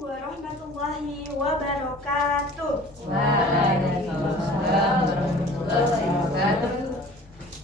warahmatullahi wabarakatuh. Waalaikumsalam warahmatullahi wabarakatuh.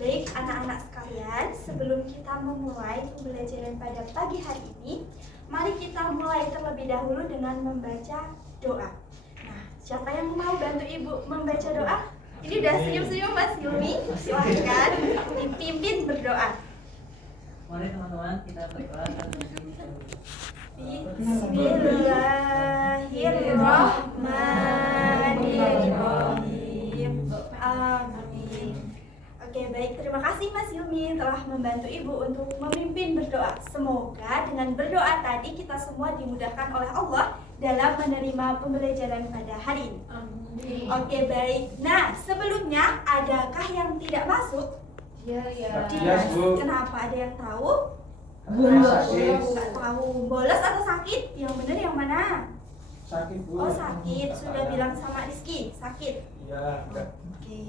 Baik anak-anak sekalian, sebelum kita memulai pembelajaran pada pagi hari ini, mari kita mulai terlebih dahulu dengan membaca doa. Nah, siapa yang mau bantu ibu membaca doa? Ini udah senyum-senyum Mas Yumi, silahkan dipimpin berdoa. Mari teman-teman kita berdoa. Bismillahirrahmanirrahim. Amin. Oke, baik, terima kasih Mas Yumi telah membantu ibu untuk memimpin berdoa. Semoga dengan berdoa tadi kita semua dimudahkan oleh Allah dalam menerima pembelajaran pada hari ini. Amin. Oke, baik. Nah, sebelumnya adakah yang tidak masuk? Ya. Bu. Kenapa? Ada yang tahu? Nggak tahu. Bolos atau sakit? Yang benar yang mana? Sakit, Bu. Oh, sakit. Sudah bilang sama Rizky, sakit. Iya. Oke.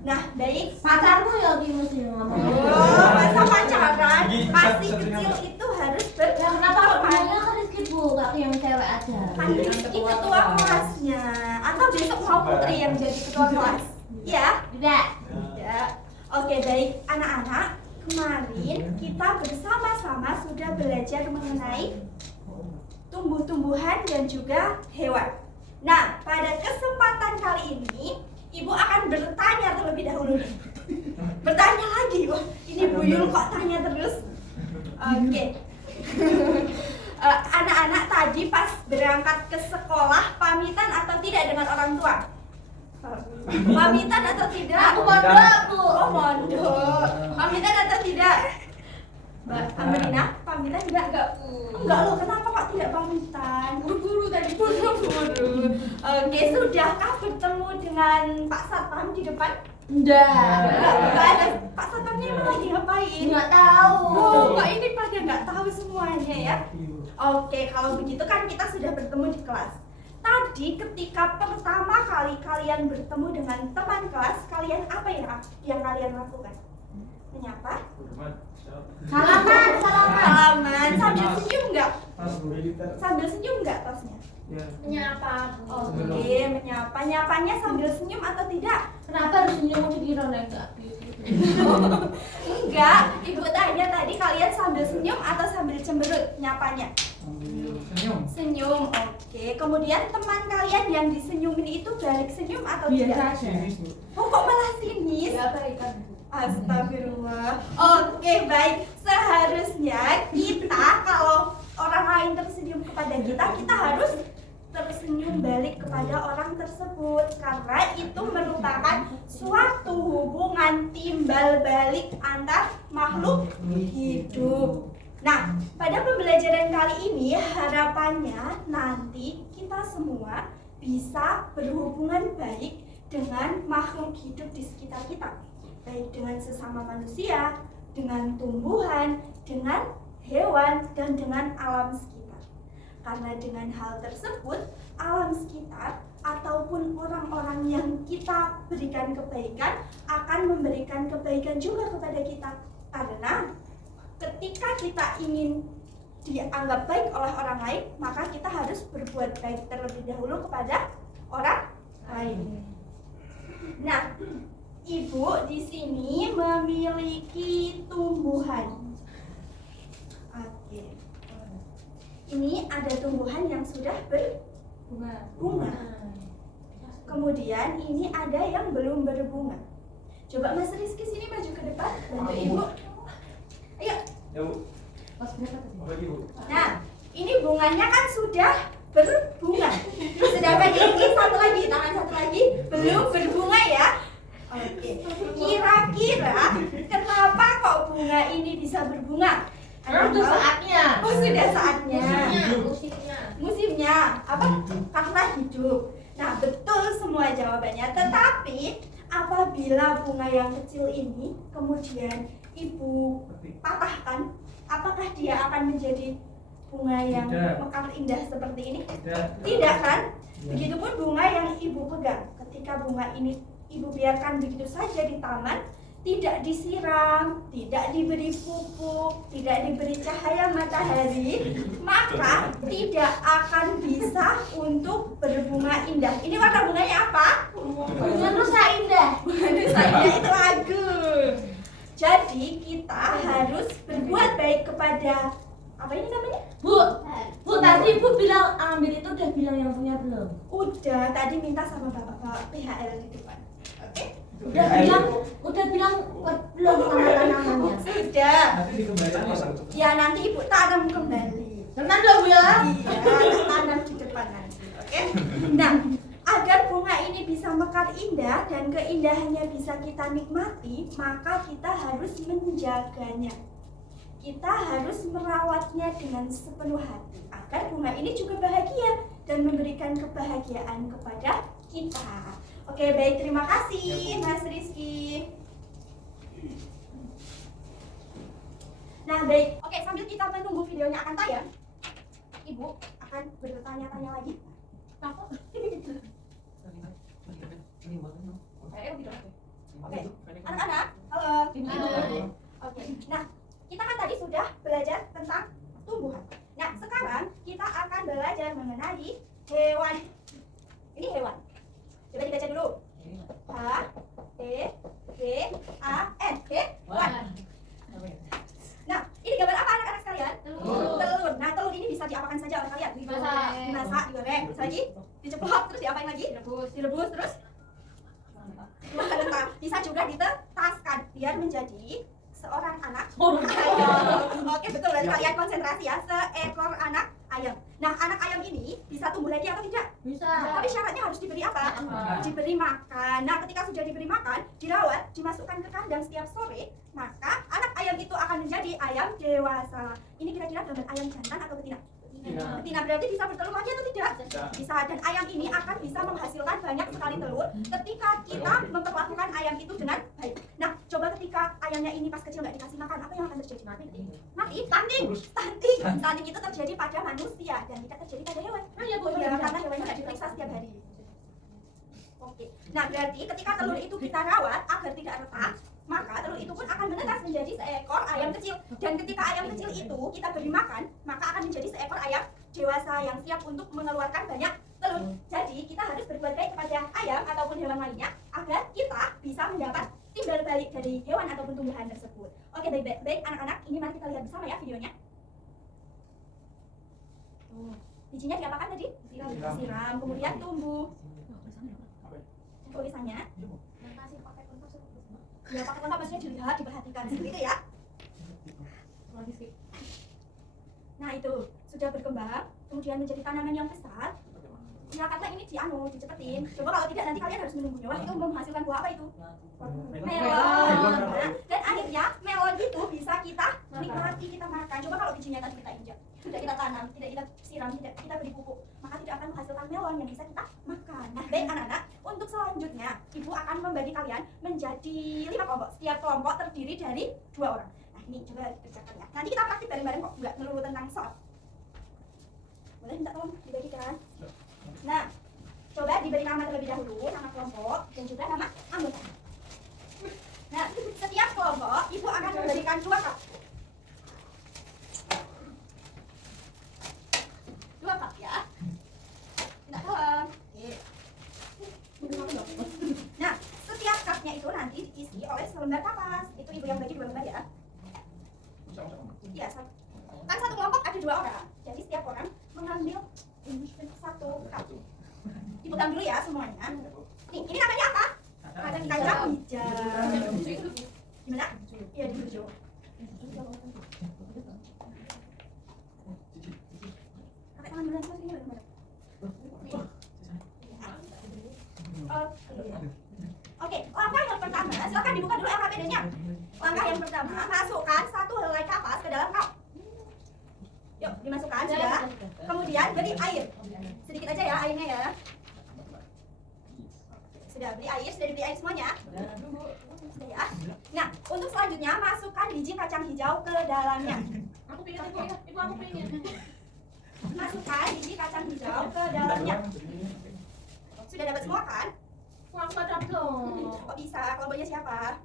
Nah, baik. Pacarmu ya di mesti ngomong. Oh, masa pacaran? Masih kecil itu harus Ya kenapa berteman. ngomongnya kan Rizky Bu, gak yang cewek aja. Kan Rizky ketua kelasnya. Atau besok mau Putri yang jadi ketua kelas? Ya? Tidak. Ya. Oke, baik anak-anak, kemarin kita bersama-sama sudah belajar mengenai tumbuh-tumbuhan dan juga hewan. Nah, pada kesempatan kali ini Ibu akan bertanya terlebih dahulu. Bertanya lagi, wah ini Bu Yul kok tanya terus. Oke. Anak-anak tadi pas berangkat ke sekolah pamitan atau tidak dengan orang tua? Pamitan atau tidak? Aku mondok, Bu. Oh, mondok. Pamitan atau tidak? Mbak Amrina, pamitan enggak? Enggak loh, kenapa kok tidak pamitan? Buru-buru tadi, buru-buru. Oke, sudahkah bertemu dengan Pak Satpam di depan? Enggak ada. Pak Satpamnya emang lagi ngapain? Nggak tahu. Oh, kok ini pada nggak tahu semuanya ya? Oke, kalau begitu kan kita sudah bertemu di kelas. Tadi ketika pertama kali kalian bertemu dengan teman kelas, kalian apa yang kalian lakukan? Menyapa? Salaman. Sambil senyum nggak? Sambil senyum nggak tasnya? Menyapa. Oke, menyapa. Nyapanya sambil senyum atau tidak? Kenapa harus senyum dikira enggak? Enggak. Ibu tanya tadi kalian sambil senyum atau sambil cemberut nyapanya? Senyum. Oke. Kemudian teman kalian yang disenyumin itu balik senyum atau tidak? Oh, kok malah sinis? Ya baikan. Astagfirullah. Oke, baik. Seharusnya kita kalau orang lain tersenyum kepada kita, kita harus tersenyum balik kepada orang tersebut karena itu merupakan suatu hubungan timbal balik antar makhluk hidup. Nah, pada pembelajaran kali ini harapannya nanti kita semua bisa berhubungan baik dengan makhluk hidup di sekitar kita, baik dengan sesama manusia, dengan tumbuhan, dengan hewan, dan dengan alam sekitar. Karena dengan hal tersebut, alam sekitar ataupun orang-orang yang kita berikan kebaikan akan memberikan kebaikan juga kepada kita. Karena ketika kita ingin dianggap baik oleh orang lain, maka kita harus berbuat baik terlebih dahulu kepada orang lain. Nah, Ibu di sini memiliki tumbuhan. Oke. Ini ada tumbuhan yang sudah berbunga. Kemudian ini ada yang belum berbunga. Coba Mas Rizky sini maju ke depan, bantu Ibu. Ayo. Ya, Bu. Bagi, Bu. Nah, ini bunganya kan sudah berbunga. Sedangkan ini satu lagi, tangan satu lagi belum berbunga ya. Oke. Kira-kira kenapa kok bunga ini bisa berbunga? Karena udah saatnya. Oh, sudah saatnya. Musimnya apa? Karena hidup. Nah, betul semua jawabannya. Tetapi apabila bunga yang kecil ini kemudian Ibu patahkan, apakah dia akan menjadi bunga yang mekar indah seperti ini? Tidak kan? Begitupun bunga yang Ibu pegang. Ketika bunga ini Ibu biarkan begitu saja di taman, tidak disiram, tidak diberi pupuk, tidak diberi cahaya matahari, matahari, maka tidak akan bisa untuk berbunga indah. Ini warna bunganya apa? Bunga Nusa Indah. Bunga Nusa Indah itu lagu. Jadi kita harus berbuat baik kepada apa ini namanya? Bu tadi Bu bilang ambil itu udah bilang yang punya belum? Udah, tadi minta sama bapak PHL di depan. Oke? Udah bilang belum sama tanamannya. Sudah. Nanti dikembalikan ya. Ya nanti ibu tanam kembali. Tenang dong Bu ya. Iya, tanam di depan nanti. Oke? Nah, agar bunga ini bisa mekar indah dan keindahannya bisa kita nikmati, maka kita harus menjaganya. Kita harus merawatnya dengan sepenuh hati agar bunga ini juga bahagia dan memberikan kebahagiaan kepada kita. Oke, baik, terima kasih Mas Rizky. Nah, baik. Oke, sambil kita menunggu videonya akan tayang, Ibu akan bertanya-tanya lagi. Apa? Oke, anak-anak, halo. Oke, nah kita kan tadi sudah belajar tentang tumbuhan. Nah, sekarang kita akan belajar mengenai hewan. Ini hewan. Coba dibaca dulu. H-E-W-A-N. Hewan. Nah, ini gambar apa anak-anak sekalian? Telur. Nah, telur ini bisa diapakan saja oleh kalian? Dimasak, digoreng, terus lagi diceplok, terus diapain lagi? Direbus, terus bisa juga ditetaskan biar menjadi seorang anak ayam. Oke, betul, berarti kalian konsentrasi ya. Seekor anak ayam. Nah, anak ayam ini bisa tumbuh lagi atau tidak? Bisa. Tapi syaratnya harus diberi apa? Diberi makan. Nah, ketika sudah diberi makan, dirawat, dimasukkan ke kandang setiap sore, maka anak ayam itu akan menjadi ayam dewasa. Ini kira-kira gambar ayam jantan atau betina? Betina, berarti bisa bertelur lagi atau tidak? Bisa, dan ayam ini akan bisa menghasilkan banyak sekali telur ketika kita memperlakukan ayam itu dengan baik. Nah, coba ketika ayamnya ini pas kecil nggak dikasih makan, apa yang akan terjadi? Mati, stunting. Stunting itu terjadi pada manusia dan tidak terjadi pada hewan. Ya, karena hewannya nggak diperiksa setiap hari. Oke. Nah, berarti ketika telur itu kita rawat agar tidak retak, maka telur itu pun akan menetas menjadi seekor ayam kecil. Dan ketika ayam kecil itu kita beri makan, maka akan menjadi seekor ayam dewasa yang siap untuk mengeluarkan banyak telur. Jadi kita harus berbuat baik kepada ayam ataupun hewan lainnya agar kita bisa mendapat timbal balik dari hewan ataupun tumbuhan tersebut. Oke, baik anak-anak, ini mari kita lihat bersama ya videonya. Bijinya diapakan tadi? Disiram, kemudian tumbuh. Tulisannya ya, pakai lengkap maksudnya dilihat, diperhatikan seperti itu ya. Nah, itu sudah berkembang, kemudian menjadi tanaman yang besar. Ya, karena ini dicepetin. Coba kalau tidak nanti kalian harus menunggunya. Wah, itu menghasilkan buah apa itu? Melon. Nah, dan akhirnya melon itu bisa kita nikmati, kita makan. Coba kalau bijinya tadi kita injak, tidak kita tanam, tidak kita siram, tidak kita beri pupuk, maka tidak akan menghasilkan melon yang bisa kita makan. Nah, baik anak-anak, untuk selanjutnya ibu akan membagi kalian menjadi 5 kelompok. Setiap kelompok terdiri dari 2 orang. Nah, ini coba dikerjakan ya. Nanti kita praktik bareng-bareng kok, nggak melulu tentang soal. Boleh minta tolong dibagikan? Nah, coba diberi nama terlebih dahulu, nama kelompok dan juga nama anggota. Nah, setiap kelompok ibu akan memberikan 2 cup. 2 cup ya. Minta tolong. Nah, setiap cupnya itu nanti diisi oleh selembar kapas. Itu ibu yang bagi 2 lembar ya. Iya, kan satu kelompok ada 2 orang. Jadi setiap orang mengambil 1 cup. Dipegang dulu ya semuanya. Nih, ini namanya apa? Kacang hijau. Gimana? Iya, dibujuk. Pakai tangan dulu semua sini. Oke, langkah yang pertama, silakan dibuka dulu LKPD-nya. Langkah yang pertama, masukkan 1 helai kapas ke dalam cup. Yuk, dimasukkan sudah. Kemudian beri air. Sedikit aja ya airnya ya. Sudah beli air, sudah dibeli air semuanya. Sudah ya. Nah, untuk selanjutnya masukkan biji kacang hijau ke dalamnya. Aku pengen ibu aku pengen. Masukkan biji kacang hijau ke dalamnya. Sudah dapat semua kan? Aku nggak dapat dong. Kok bisa? Kelompoknya siapa?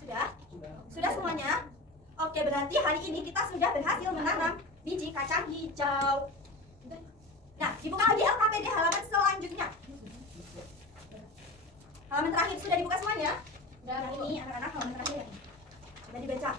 Sudah? Sudah semuanya? Oke, berarti hari ini kita sudah berhasil menanam biji kacang hijau. Nah, dibuka lagi LKPD halaman selanjutnya. Halaman terakhir sudah dibuka semuanya? Nah, ini anak-anak halaman terakhir ya. Coba dibaca.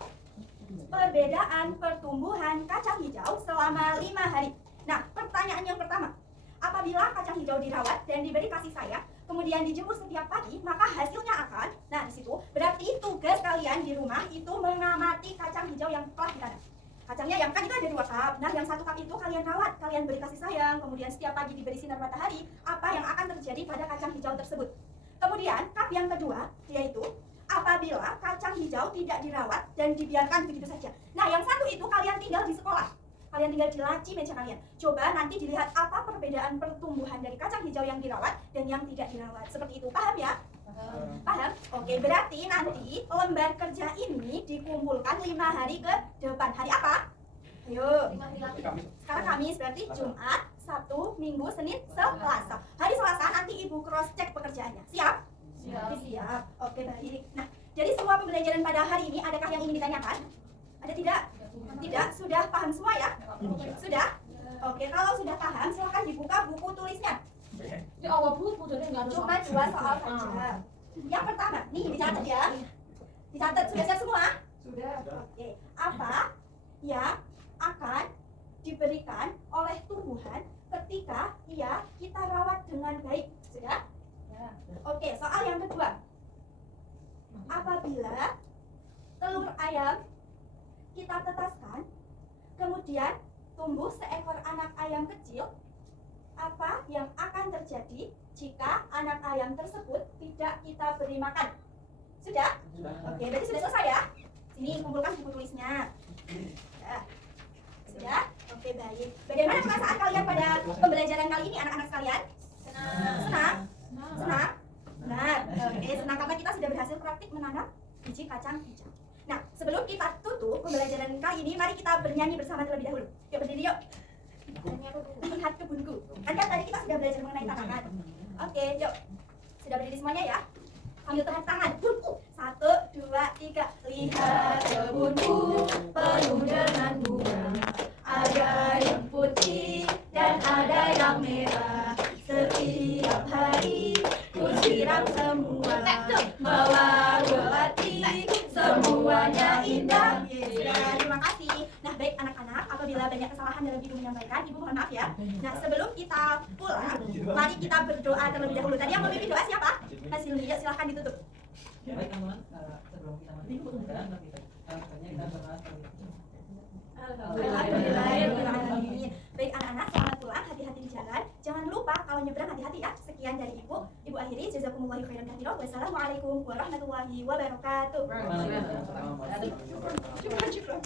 Perbedaan pertumbuhan kacang hijau selama 5 hari. Nah, pertanyaan yang pertama. Apabila kacang hijau dirawat dan diberi kasih sayang, kemudian dijemur setiap pagi, maka hasilnya akan, nah di situ berarti tugas kalian di rumah itu mengamati kacang hijau yang telah ditanam. Kacangnya yang kan itu ada 2 cup. Nah, yang 1 cup itu kalian rawat, kalian beri kasih sayang, kemudian setiap pagi diberi sinar matahari. Apa yang akan terjadi pada kacang hijau tersebut? Kemudian, cup yang kedua yaitu apabila kacang hijau tidak dirawat dan dibiarkan begitu saja. Nah, yang satu itu kalian tinggal di sekolah. Kalian tinggal di laci meja kalian. Coba nanti dilihat apa perbedaan pertumbuhan dari kacang hijau yang dirawat dan yang tidak dirawat. Seperti itu, paham ya? Paham? Oke, berarti nanti lembar kerja ini dikumpulkan 5 hari ke depan. Hari apa? Ayo. Sekarang Kamis, berarti Jumat, Sabtu, Minggu, Senin, Selasa. Hari Selasa nanti Ibu cross check pekerjaannya. Siap? Siap. Oke, baik. Nah, jadi semua pembelajaran pada hari ini adakah yang ingin ditanyakan? Ada tidak? Tidak? Sudah paham semua ya? Sudah? Oke, kalau sudah paham silahkan dibuka buku tulisnya. Di awal buku jadi nggak ada Cuma 2 soal saja. Yang pertama, nih dicatat ya. Dicatat, sudah siap semua? Sudah. Oke, apa yang akan diberikan oleh tumbuhan ketika kita rawat dengan baik? Sudah? Oke, soal yang kedua. Apabila telur ayam kita tetaskan, kemudian tumbuh seekor anak ayam kecil, apa yang akan terjadi jika anak ayam tersebut tidak kita beri makan? Sudah? Oke, berarti sudah selesai ya? Sini kumpulkan buku tulisnya. Sudah? Oke, baik. Bagaimana perasaan kalian pada pembelajaran kali ini, anak-anak sekalian? Senang? Senang? Benar. Oke, senang karena kita sudah berhasil praktik menanam biji kacang hijau. Nah, sebelum kita tutup pembelajaran kali ini, mari kita bernyanyi bersama terlebih dahulu. Yuk berdiri yuk. Lihat kebunku. Kan tadi kita sudah belajar mengenai tanaman. Oke, yuk. Sudah berdiri semuanya ya? Ambil tepuk tangan. 1, 2, 3. Lihat kebunku penuh dengan bunga. Ada yang putih dan ada yang merah. Setiap hari ku siram semua. Mewangi semuanya indah. Terima kasih. Nah, baik anak-anak, apabila banyak kesalahan dalam ibu menyampaikan, ibu mohon maaf ya. Nah, sebelum kita pulang, mari kita berdoa terlebih dahulu. Tadi yang memimpin doa siapa? Mas Silvia, silahkan ditutup. Baik teman-teman, sebelum kita masuk ke pembelajaran, kita berdoa terlebih dahulu. Alhamdulillahirrahmanirrahim. Baik anak-anak, selamat pulang, hati-hati di jalan. Jangan lupa kalau nyebrang hati-hati ya. Sekian dari ibu. Ibu akhiri, jazakumullahu khairan katsiran. Wassalamualaikum warahmatullahi wabarakatuh. Waalaikumsalam. Syukran.